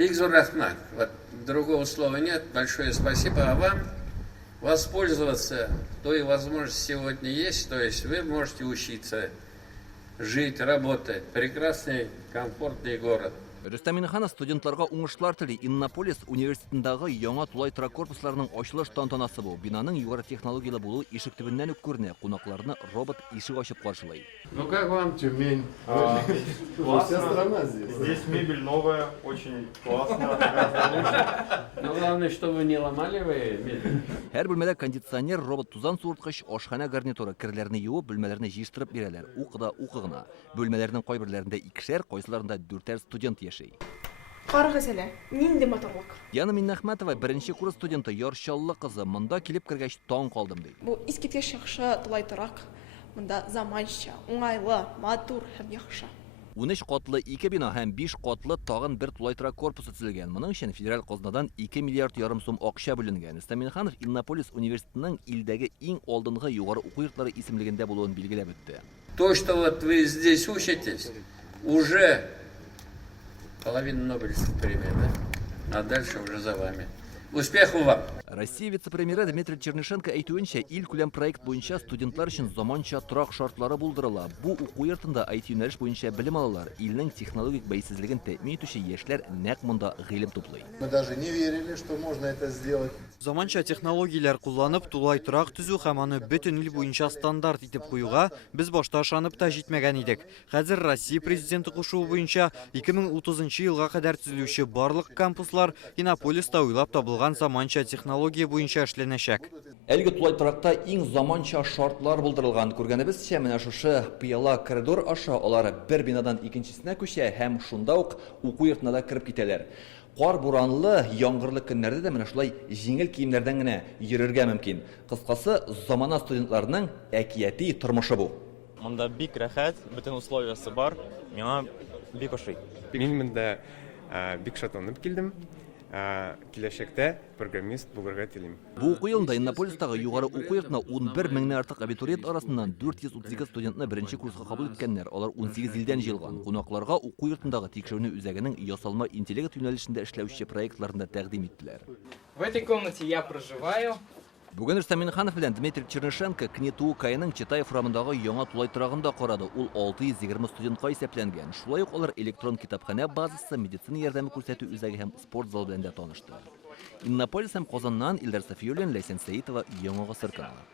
Бигзур Рахман. Вот другого слова нет. Большое спасибо. А вам воспользоваться той возможностью сегодня есть. То есть вы можете учиться, жить, работать. Прекрасный, комфортный город. Рөстәм Миннеханов студентларга уңышлар тели. Иннополис университетындагы яңа тулай торак корпусларының ачылыш тантанасы бу. Бинаның югары технологиялы булуы ишек төбеннән үк күренә. Кунакларны робот ишек ачып каршылый. Ну как вам Тюмень? Вся страна здесь. Здесь мебель новая, очень классно. Но главное, чтобы не ломали вы мебель. Һәр бүлмәдә кондиционер, робот тузан суырткыч, ашхана гарнитуры, кирләрне юып, бүлмәләрне җыштырып бирәләр. Укыда укыгына. Бүлмәләрнең кайберләрендә икешәр, кайсыларында 4 студент яши. Карагыз әле, нинди матурлык. Яна Миннәхмәтова беренче курс студенты Ярчаллы кызы. Монда килеп кергәч таң калдым ди. Бу искиткеч яхшы тулай торак. Монда заманча, уңайлы, матур һәм яхшы. 13 катлы 2 бина һәм 5 катлы тагын бер тулай торак корпусы төзелгән. Моның өчен федераль казнадан 2 миллиард ярым сум акча бүленгән. Рөстәм Миннеханов Иннополис университетының илдәге иң алдынгы югары уку йортлары исемлегендә булуын билгеләп үтте. То, что вот вы здесь учитесь, уже половина Нобелевской премии, да? А дальше уже за вами. Успехов вам! Россия вице-премьеры Дмитрий Чернышенко әйтүенчә, ил күләм проект буенча студентлар өчен заманча торак шартлары булдырыла. Бу уку йортында IT юнәлеш буенча белем алалар. Илнең технологик бәйсезлеген тәэмин итүче яшьләр нәкъ монда гыйлем туплый. Мы даже не верили, что можно это сделать. Заманча технологияләр кулланып, тулай торак төзү һәм аны бөтен ил буенча стандарт итеп куюга без башта ышанып та җитмәгән идек. Хәзер Россия президенты кушуы буенча 2030 елга кадәр төзелүче барлык кампуслар Иннополиста уйлап табылган заманча технология буенча эшләнәчәк. Әлеге тулай торакта иң заманча шартлар булдырылган. Күргәнебезчә, менә шушы пыяла коридор аша алар бер бинадан икенчесенә күчә һәм шунда ук уку йортына да кирип китәләр. Кар буранлы, яңгырлы көннәрдә дә менә шулай җиңел киемнәрдән генә йөрергә мөмкин. Кыскасы, замана студентларының әкияти тормышы бу. Монда бик рәхәт, бөтен условиясы бар. Миңа бик ошый. Мин монда бик шатланып килдем. Киләчәктә программист булырга телим. Бу уку елында Иннополистагы югары уку йортына 11 меңнән артык абитуриент арасыннан 432 студентны беренче курска кабул иткәннәр. Алар 18 илдән җыелган. Кунакларга уку йортындагы тикшерүне үзәгенең ясалма интеллект юнәлешендә эшләүче проектларында тәкъдим иттеләр. В этой комнате я проживаю. Бүген Рөстәм Миннеханов белән Дмитрий Чернышенко КНИТУ Каеның Читай форамындагы яңа тулай торагында карады. Ул 620 студентка исәпләнгән. Шулай ук алар электрон китапханә базасы, медицина ярдәме күрсәтү үзәге һәм спорт залы белән дә танышты. Иннополис һәм Казаннан Илдар Сафиуллин, Ләйсән Сәитова, Яңа Гасыр каналы.